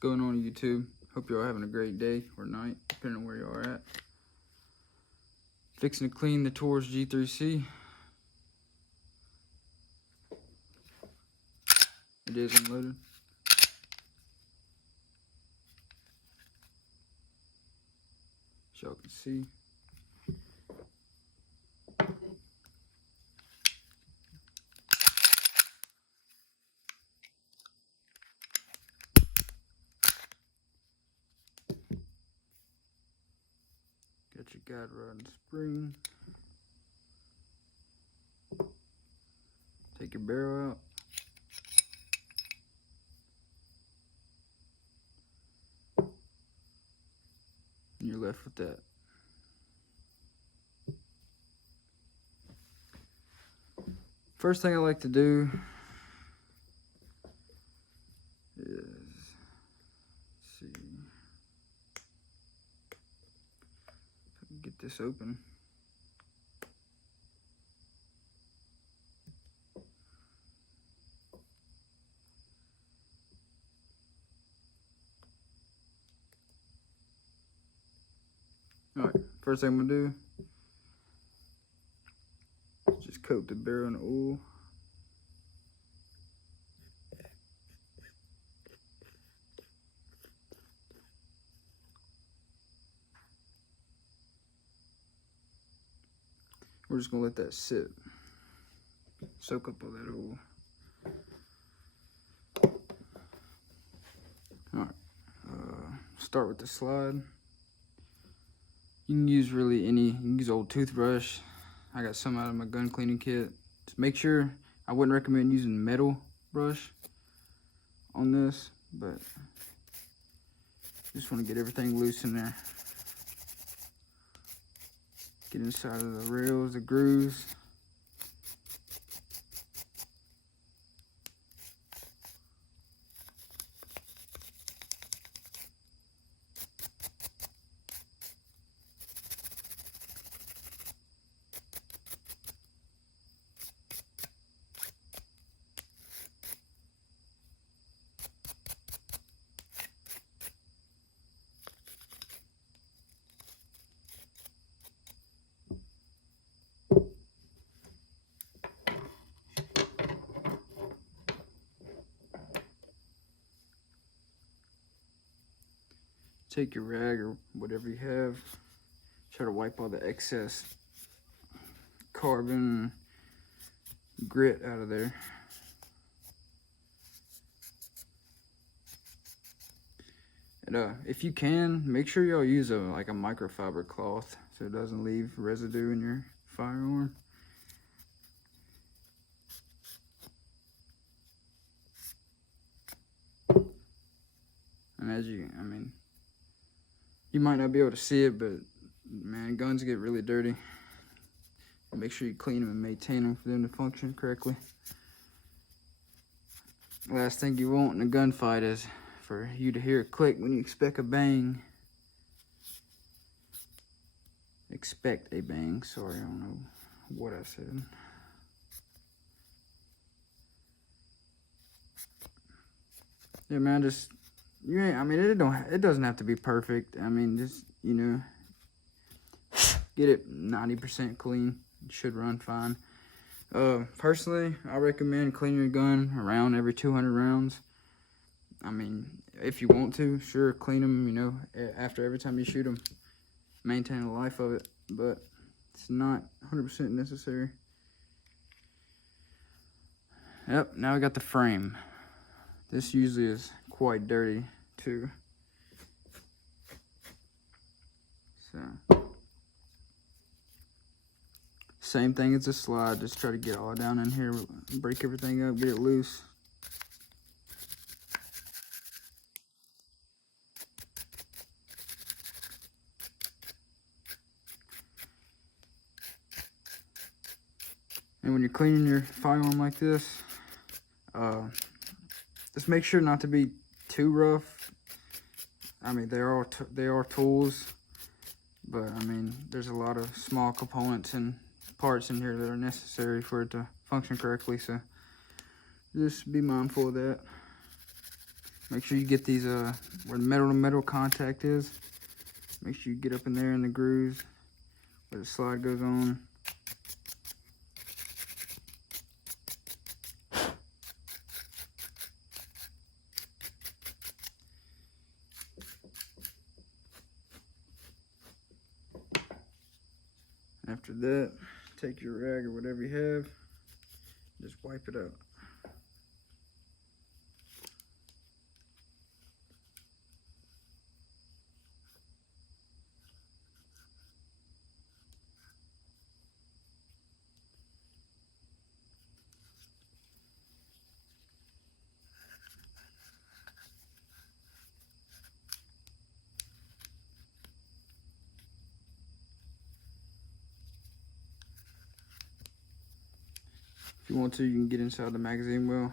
going on YouTube? Hope you're all having a great day or night, depending on where you are at. Fixing to clean the Taurus G3c. It is unloaded. As y'all can see. Got your guide rod and spring. Take your barrel out. And you're left with that. First thing I like to do is, let's see, if I can get this open. Alright, first thing I'm gonna do is just coat the barrel in oil. We're just gonna let that sit, soak up all that oil. Alright, start with the slide. You can use really any, you can use old toothbrush. I got some out of my gun cleaning kit. Just make sure, I wouldn't recommend using metal brush on this, but just want to get everything loose in there. Get inside of the rails, the grooves. Take your rag or whatever you have, try to wipe all the excess carbon grit out of there. And if you can, make sure y'all use like a microfiber cloth so it doesn't leave residue in your firearm. And as you, you might not be able to see it, but man, guns get really dirty. Make sure you clean them and maintain them for them to function correctly. Last thing you want in a gunfight is for you to hear a click when you expect a bang. Expect a bang, sorry, I don't know what I said. Yeah, man, just, it doesn't have to be perfect. Just, get it 90% clean. It should run fine. Personally, I recommend cleaning your gun around every 200 rounds. If you want to, sure, clean them, after every time you shoot them. Maintain the life of it, but it's not 100% necessary. Yep, now I got the frame. This usually is quite dirty too. So, same thing as the slide, just try to get all down in here, break everything up, get it loose. And when you're cleaning your firearm like this, just make sure not to be too rough. They are tools, but there's a lot of small components and parts in here that are necessary for it to function correctly, so just be mindful of that. Make sure you get these where the metal to metal contact is. Make sure you get up in there in the grooves where the slide goes on. After that, take your rag or whatever you have, just wipe it out. If you want to, you can get inside the magazine well.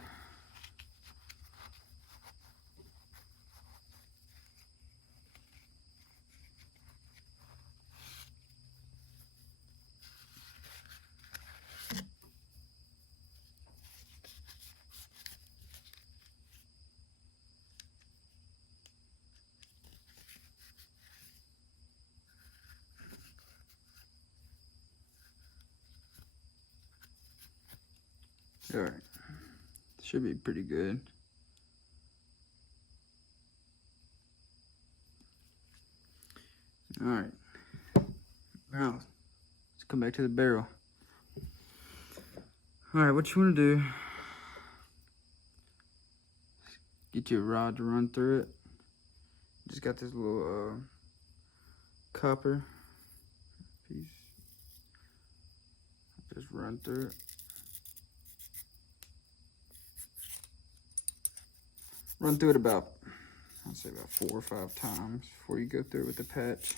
Alright, should be pretty good. Alright, now let's come back to the barrel. Alright, what you want to do, get your rod to run through it. Just got this little copper piece. Just run through it. Run through it about, I'd say about 4 or 5 times before you go through it with the patch.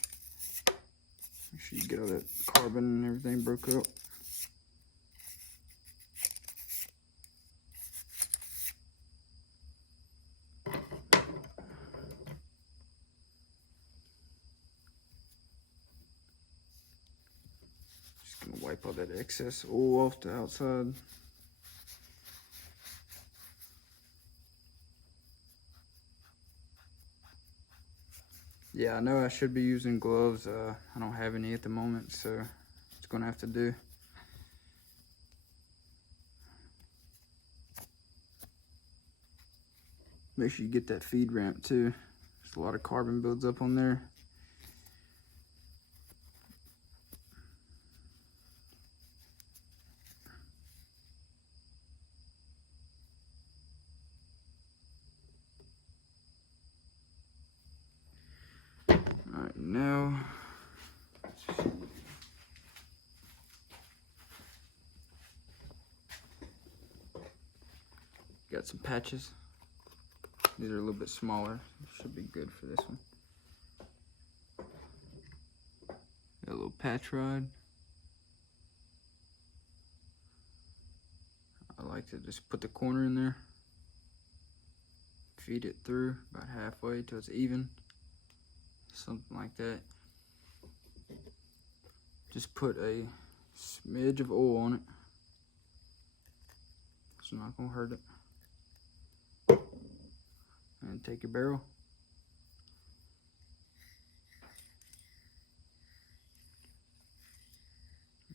Make sure you get all that carbon and everything broke up. Just gonna wipe all that excess oil off the outside. Yeah, I know I should be using gloves. I don't have any at the moment, so it's gonna have to do. Make sure you get that feed ramp too. There's a lot of carbon builds up on there. Alright, now got some patches. These are a little bit smaller. Should be good for this one. Got a little patch rod. I like to just put the corner in there. Feed it through about halfway till it's even. Something like that. Just put a smidge of oil on it. It's not gonna hurt it. And take your barrel.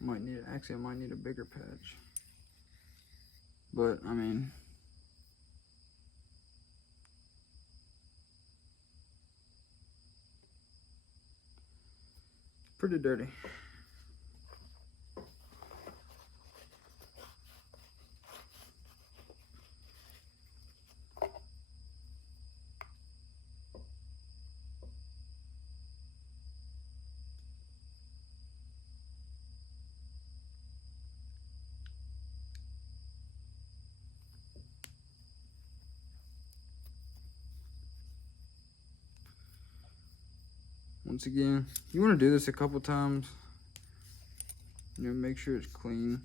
Might need it. Actually, I might need a bigger patch. But I mean, pretty dirty. Once again, you want to do this a couple times. You know, make sure it's clean.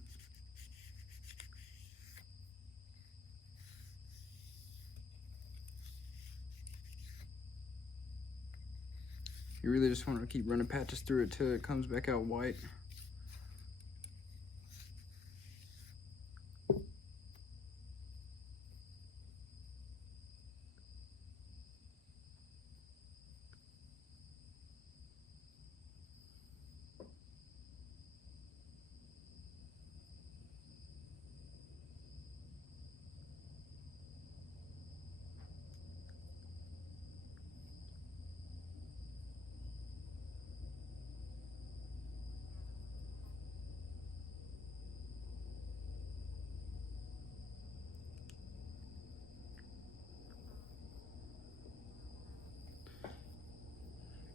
You really just want to keep running patches through it till it comes back out white.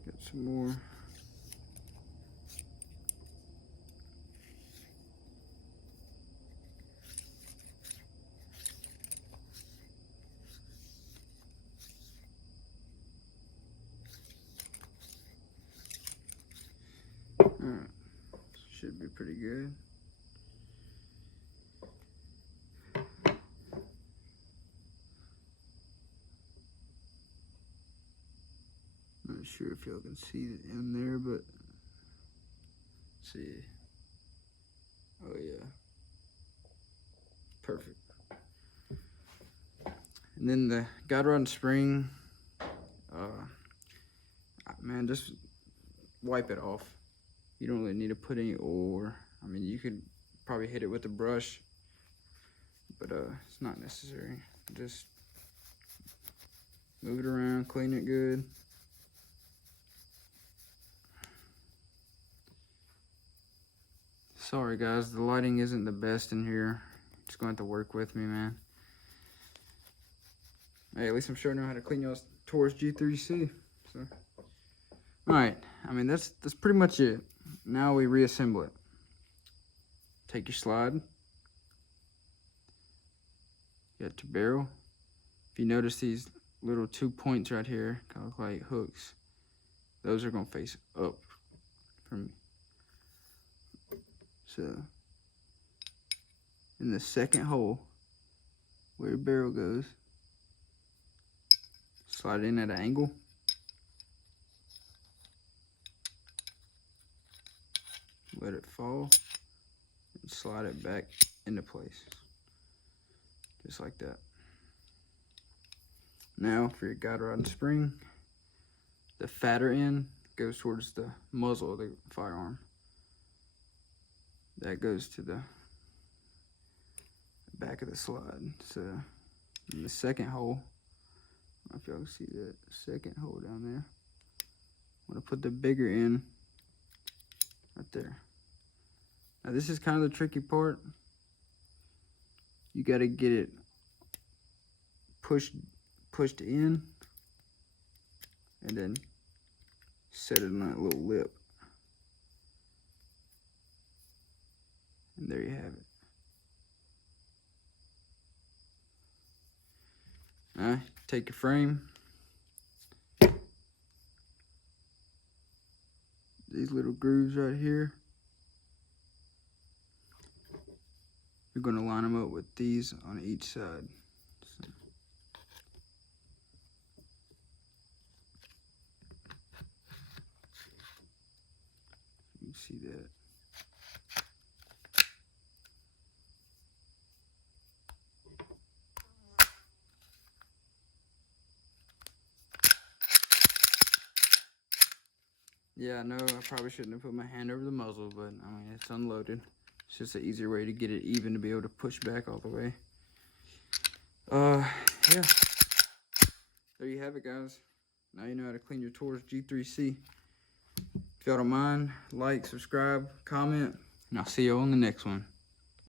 Got some more. Alright, should be pretty good. Not sure if y'all can see it in there, but let's see. Oh yeah, perfect. And then the guide rod and spring, man, just wipe it off. You don't really need to put any oil. I mean, you could probably hit it with a brush, but it's not necessary. Just move it around, clean it good. Sorry guys, the lighting isn't the best in here. Just going to have to work with me, man. Hey, at least I'm showing you how to clean your Taurus G3c. So, all right. I mean, that's pretty much it. Now we reassemble it. Take your slide. You got your barrel. If you notice these little 2 points right here, kind of look like hooks. Those are gonna face up from me. So, in the second hole, where your barrel goes, slide it in at an angle. Let it fall and slide it back into place. Just like that. Now for your guide rod and spring, the fatter end goes towards the muzzle of the firearm. That goes to the back of the slide. So in the second hole, I don't know if y'all can see that second hole down there. I'm gonna put the bigger end right there. Now this is kind of the tricky part. You gotta get it pushed in and then set it on that little lip. And there you have it. Alright, take your frame. These little grooves right here. You're going to line them up with these on each side. So. You can see that. Yeah, I know I probably shouldn't have put my hand over the muzzle, but I mean, it's unloaded. It's just an easier way to get it even to be able to push back all the way. Yeah. There you have it, guys. Now you know how to clean your Taurus G3c. If y'all don't mind, like, subscribe, comment, and I'll see you on the next one.